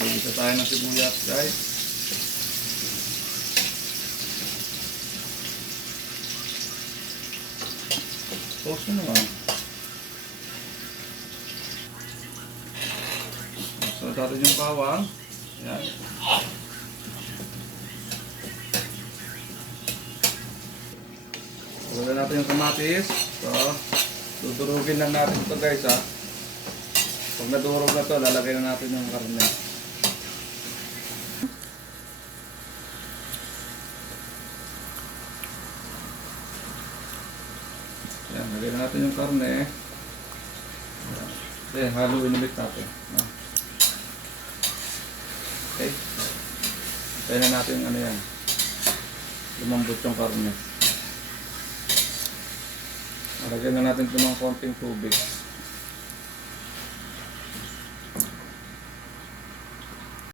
Mag-isa tayo ng sibuyas, guys. Post mo naman. So, natin yung bawang. Yan. Wala natin yung kamatis. So, dudurugin lang natin ito, guys, ha. Pag nadurog na ito, lalagay na natin yung karne. Yan, lagay na natin yung karne. Okay, haluin ulit natin. Okay. Tayo na natin yung ano yan. Lumambot yung karne. Lagyan na natin ito ng konting tubig.